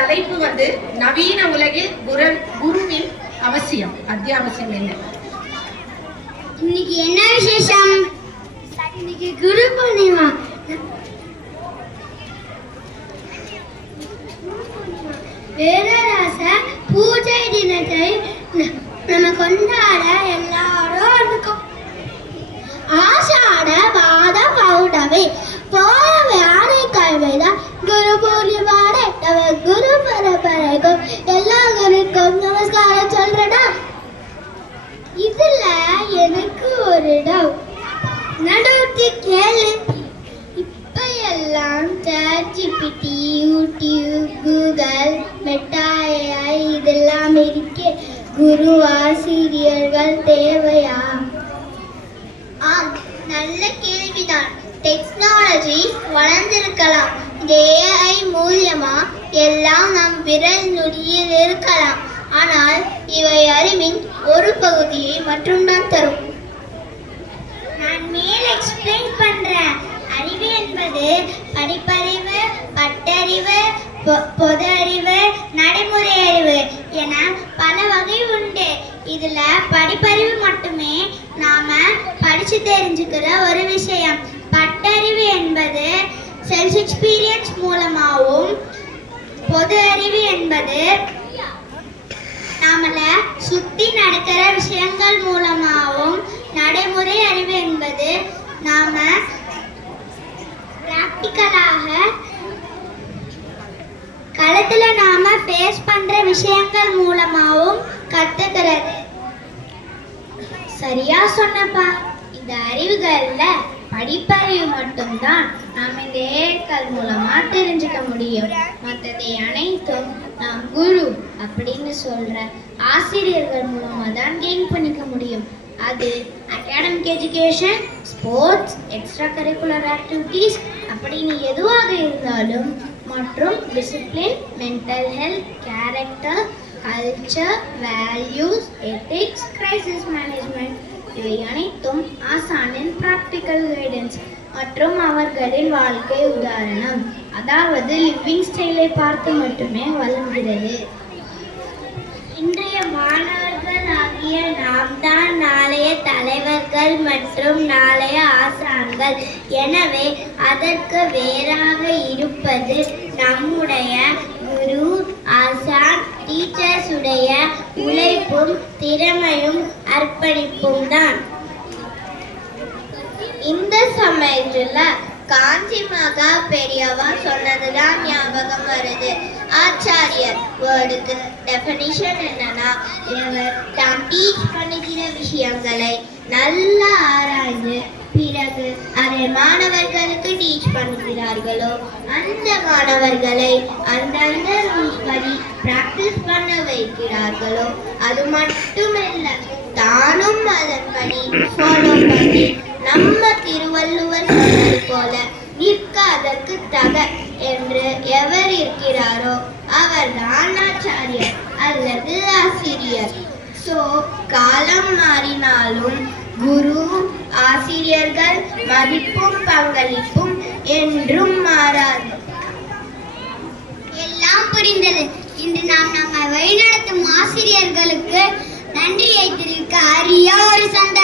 தலைப்பு நவீன உலகில் குருவின் அவசியம், அத்தியாவசியம் என்ன? இன்னைக்கு என்ன விசேஷம்? இன்னைக்கு குரு பூர்ணிமா. வேதராச பூஜை தினத்தை நம்ம கொண்டாட எல்லாரும் இருக்கும். ஆஷாட மாத பௌர்ணமி போன வியாழக்கிழமைதான் குரு பூர்ணிமாவை நம்ம குரு பரம்பரைக்கும் எல்லா குருக்கும் நமஸ்காரம் சொல்றேன்னா. இதுல எனக்கு ஒரு டவுட், நடுவுத்தி கேளு. இப்ப எல்லாம் ChatGPT, YouTube, Google, meta AI இதெல்லாம் இருக்கே, குரு ஆசிரியர்கள் தேவையா? நல்ல கேள்விதான். டெக்னாலஜி வளர்ந்திருக்கலாம், இந்த AI மூலியமா எல்லாம் நம் விரல் நுடியில் இருக்கலாம். ஆனால் இவை அறிவின் ஒரு பகுதியை மட்டும்தான் தரும். நான் மேல் எக்ஸ்பிளைன் பண்றேன். அறிவு என்பது படிப்பறிவு, பட்டறிவு, பொது அறிவு, நடைமுறை அறிவு என பல வகை உண்டு. இதுல படிப்பறிவு மட்டுமே நாம படிச்சு தெரிஞ்சுக்கிற ஒரு விஷயம். பட்டறிவு என்பது செல்ஃப் எக்ஸ்பீரியன்ஸ் மூலமாகவும், பொது அறிவு என்பது நாமள சுத்தி நடக்கிற விஷயங்கள் மூலமாகவும், நடைமுறை அறிவு என்பது நாம பிராக்டிக்கலாக களத்துல நாம ஃபேஸ் பண்ற விஷயங்கள் மூலமாகவும் கத்துக்கிறது. சரியா சொன்னப்பா. இந்த அறிவுகள்ல படிப்பறிவு மட்டும்தான் நாம் இந்த ஏற்கள் மூலமா தெரிஞ்சுக்க முடியும். மற்றதை அனைத்தும் நாம் குரு அப்படின்னு சொல்ற ஆசிரியர்கள் மூலமா தான் கெயின் பண்ணிக்க முடியும். அது academic education, sports, extra curricular activities அப்படின்னு எதுவாக இருந்தாலும், மற்றும் discipline, mental health, character, culture, values, ethics, crisis management இவை அனைத்தும் ஆசானின் பிராக்டிக்கல் கைடன்ஸ் மற்றும் அவர்களின் வாழ்க்கை உதாரணம், அதாவது லிவிங் ஸ்டைலை பார்த்து மட்டுமே வளர்கிறது. இன்றைய மாணவர்கள் ஆகிய நாம் தான் நாளைய தலைவர்கள் மற்றும் நாளைய ஆசான்கள். எனவே அதற்கு வேறாக இருப்பது நம்முடைய குரு, ஆசான், டீச்சர்ஸ் உடைய உழைப்பும் திறமையும் அர்ப்பணிப்பும் தான். இந்த சமயத்துல காஞ்சி மகா பெரியவா சொன்னதுதான் ஞாபகம் வருது. ஆச்சாரியர் வேர்டுக்கு டெஃபினிஷன் என்னன்னா, இவர் தாம் டீச் பண்ணுகிற விஷயங்களை நல்லா ஆராய்ந்து பிறகு அதை மாணவர்களுக்கு டீச் பண்ணுகிறார்களோ அந்த மாணவர்களை அந்தந்த ரூல்ஸ் படி பிராக்டிஸ் பண்ண வைக்கிறார்களோ அது மட்டுமல்ல, தானும் அதன்படி ஃபாலோ பண்ணி நம்ம திருவள்ளுவர் சொன்னது போல நிற்க அதற்கு தக என்று எவர் இருக்கிறாரோ அவர் தான் ஆச்சாரியர் அல்லது ஆசிரியர். ஸோ காலம் மாறினாலும் குரு, ஆசிரியர்கள் மதிப்பும் பங்களிப்பும் என்றும் மாறாது. எல்லாம் புரிந்தது. இன்று நாம் நம்மை வழிநடத்தும் ஆசிரியர்களுக்கு நன்றியை தெரிவிக்க அரிய ஒரு சந்தர்ப்பம்.